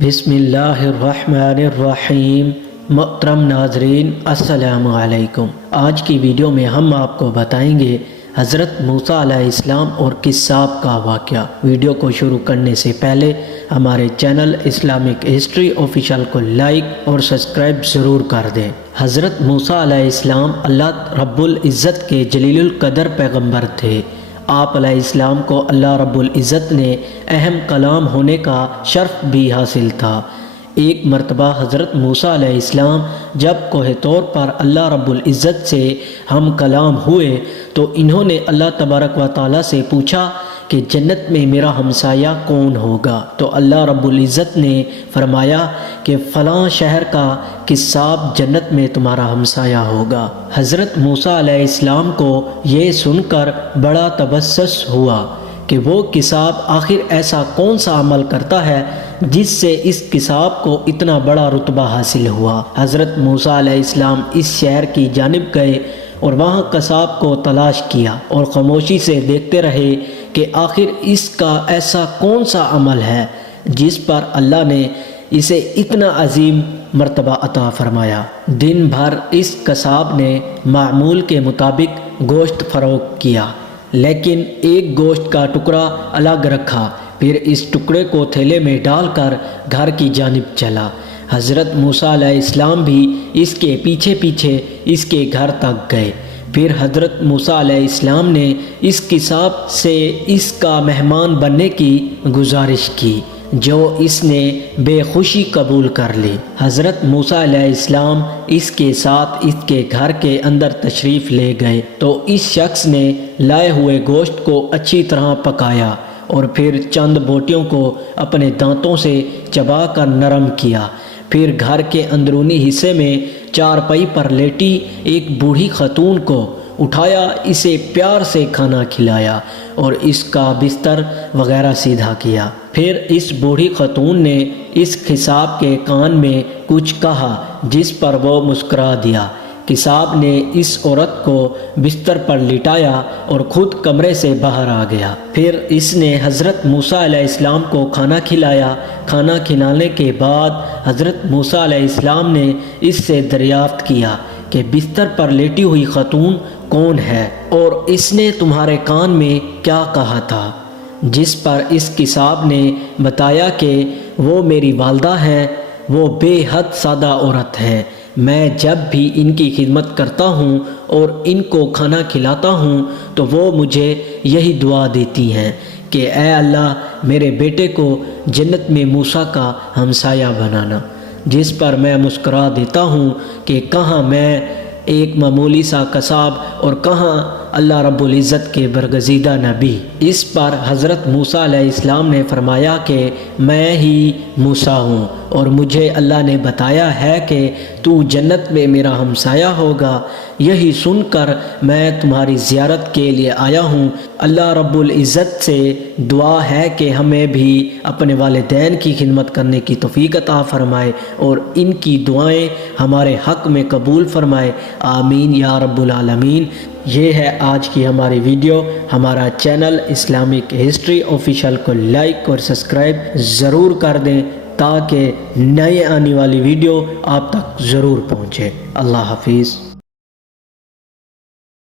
बिसमीम मोहतरम नाजरीन असलकुम आज की वीडियो में हम आपको बताएँगे हज़रत मूसा अलैहिस्सलाम और किस्साब का वाक़ वीडियो को शुरू करने से पहले हमारे चैनल इस्लामिक हिस्ट्री ऑफिशियल को लाइक और सब्सक्राइब ज़रूर कर दें। हज़रत मूसा अलैहिस्सलाम अल्लाह रब्बुल इज़्ज़त के जलीलुल कदर पैगंबर थे। आप इस्लाम को अल्लाह रब्बुल इज़्ज़त ने अहम कलाम होने का शर्फ भी हासिल था। एक मरतबा हज़रत मूसा इस्लाम जब कोह तौर पर अल्लाह रब्बुल इज़्ज़त से हम कलाम हुए तो इन्होंने अल्लाह तबारक व ताली से पूछा कि जन्नत में मेरा हमसाया कौन होगा? तो अल्लाह रब्बुल इज़्ज़त ने फरमाया कि फ़लाँ शहर का किसाब जन्नत में तुम्हारा हमसाया होगा। हज़रत मूसा इस्लाम को ये सुनकर बड़ा तबसस हुआ कि वो किसाब आखिर ऐसा कौन सा अमल करता है जिससे इस किसाब को इतना बड़ा रुतबा हासिल हुआ। हज़रत मूसा इस्लाम इस शहर की जानब गए और वहाँ कसाब को तलाश किया और ख़ामोशी से देखते रहे कि आखिर इसका ऐसा कौन सा अमल है जिस पर अल्लाह ने इसे इतना अजीम मर्तबा अता फरमाया? दिन भर इस कसाब ने मामूल के मुताबिक गोश्त फ़रोग किया, लेकिन एक गोश्त का टुकड़ा अलग रखा, फिर इस टुकड़े को थैले में डालकर घर की जानब चला। हज़रत मूसा इस्लाम भी इसके पीछे पीछे इसके घर तक गए। फिर हज़रत मूसा इस्लाम ने इस किसाब से इसका मेहमान बनने की गुजारिश की, जो इसने बेखुशी कबूल कर ली। हज़रत मूसा इस्लाम इसके साथ इसके घर के अंदर तशरीफ़ ले गए तो इस शख्स ने लाए हुए गोश्त को अच्छी तरह पकाया और फिर चंद बोटियों को अपने दांतों से चबा कर नरम किया। फिर घर के अंदरूनी हिस्से में चारपाई पर लेटी एक बूढ़ी खतून को उठाया, इसे प्यार से खाना खिलाया और इसका बिस्तर वगैरह सीधा किया। फिर इस बूढ़ी खतून ने इस खिसाब के कान में कुछ कहा, जिस पर वो मुस्करा दिया। किसाब ने इस औरत को बिस्तर पर लिटाया और ख़ुद कमरे से बाहर आ गया। फिर इसने हज़रत मूसा इस्लाम को खाना खिलाया। खाना खिलाने के बाद हज़रत मूसा इस्लाम ने इससे दरियाफ्त किया कि बिस्तर पर लेटी हुई खतून कौन है और इसने तुम्हारे कान में क्या कहा था। जिस पर इस किसाब ने बताया कि वो मेरी वालदा हैं, वो बेहद सादा औरत है। मैं जब भी इनकी खिदमत करता हूँ और इनको खाना खिलाता हूँ तो वो मुझे यही दुआ देती हैं कि ए अल्लाह, मेरे बेटे को जन्नत में मूसा का हमसाया बनाना, जिस पर मैं मुस्करा देता हूँ कि कहाँ मैं एक मामूली सा कसाब और कहाँ अल्लाह रब्बुल इज़्ज़त के बरगजीदा नबी। इस पर हज़रत मूसा इस्लाम ने फरमाया कि मैं ही मूसा हूँ और मुझे अल्लाह ने बताया है कि तू जन्नत में मेरा हमसाया होगा। यही सुनकर मैं तुम्हारी ज़ियारत के लिए आया हूँ। अल्लाह रब्बुल इज़्ज़त से दुआ है कि हमें भी अपने वालदेन की खिदमत करने की तोफ़ी अता फ़रमाए और इनकी दुआएँ हमारे हक़ में कबूल फ़रमाए। आमीन या रब्बुल आलमीन। ये है आज की हमारी वीडियो। हमारा चैनल इस्लामिक हिस्ट्री ऑफिशियल को लाइक और सब्सक्राइब ज़रूर कर दें ताकि नए आने वाली वीडियो आप तक ज़रूर पहुँचे। अल्लाह हाफिज़।